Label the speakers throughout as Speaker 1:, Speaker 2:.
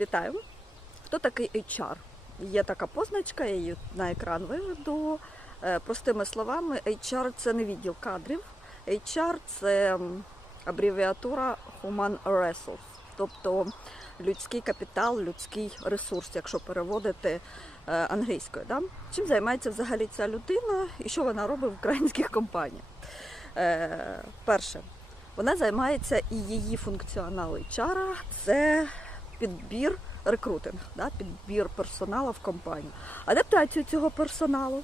Speaker 1: Вітаю! Хто такий HR? Є така позначка, я її на екран виведу. Е, Простими словами, HR це не відділ кадрів. HR це абревіатура Human Resource, тобто людський капітал, людський ресурс, якщо переводити е, англійською. Да? Чим займається взагалі ця людина і що вона робить в українських компаніях? Е, Перше, вона займається і її функціонал HR – це підбір рекрутинг, да, підбір персоналу в компанію, адаптацію цього персоналу.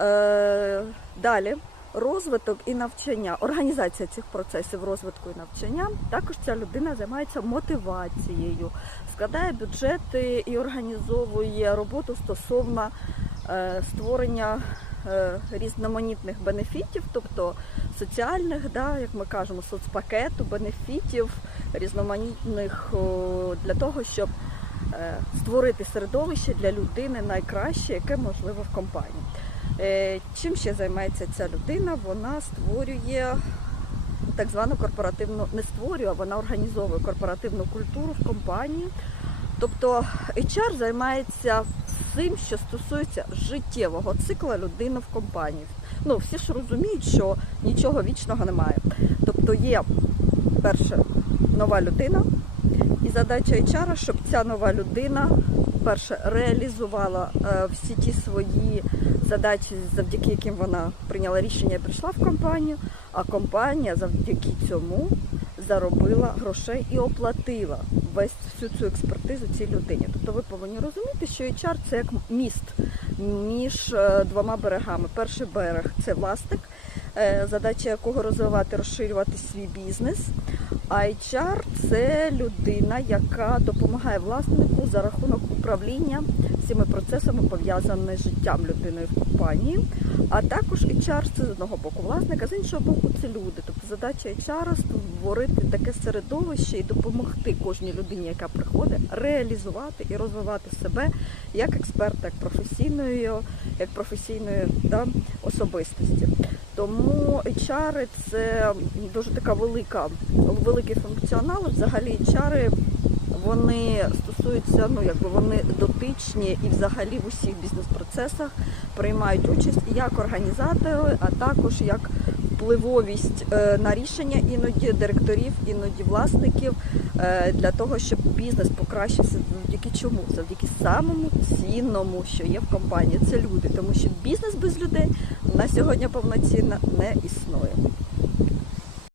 Speaker 1: Е, далі розвиток і навчання, організація цих процесів розвитку і навчання. Також ця людина займається мотивацією, складає бюджети і організовує роботу стосовно е, створення різноманітних бенефітів, тобто соціальних, да, як ми кажемо, соцпакету, бенефітів різноманітних для того, щоб е, створити середовище для людини найкраще, яке можливо в компанії. Е, Чим ще займається ця людина? Вона створює так звану корпоративну, не створює, а вона організовує корпоративну культуру в компанії. Тобто HR займається всім, що стосується життєвого цикла людини в компанії. Ну, всі ж розуміють, що нічого вічного немає. Тобто є перше нова людина, і задача HR, щоб ця нова людина перше реалізувала е, всі ті свої задачі, завдяки яким вона прийняла рішення і прийшла в компанію, а компанія завдяки цьому заробила грошей і оплатила весь всю цю експертизу цій людині. Тобто ви повинні розуміти, що HR це як міст між е, двома берегами. Перший берег це власник, задача якого розвивати, розширювати свій бізнес. HR – це людина, яка допомагає власнику за рахунок управління всіми процесами, пов'язаними з життям людини в компанії. А також HR – це з одного боку власника, з іншого боку це люди. Тобто задача HR – створити таке середовище і допомогти кожній людині, яка приходить, реалізувати і розвивати себе як експерта, як професійної, як професійної да, особистості. Тому HR – це дуже така велика, великий функціонал. Взагалі HR вони стосуються, ну якби вони дотичні і взагалі в усіх бізнес-процесах приймають участь як організатори, а також як впливовість е, на рішення іноді директорів, іноді власників е, для того, щоб бізнес покращився завдяки чому? Завдяки самому цінному, що є в компанії. Це люди, тому що бізнес без людей на сьогодні повноцінно не існує.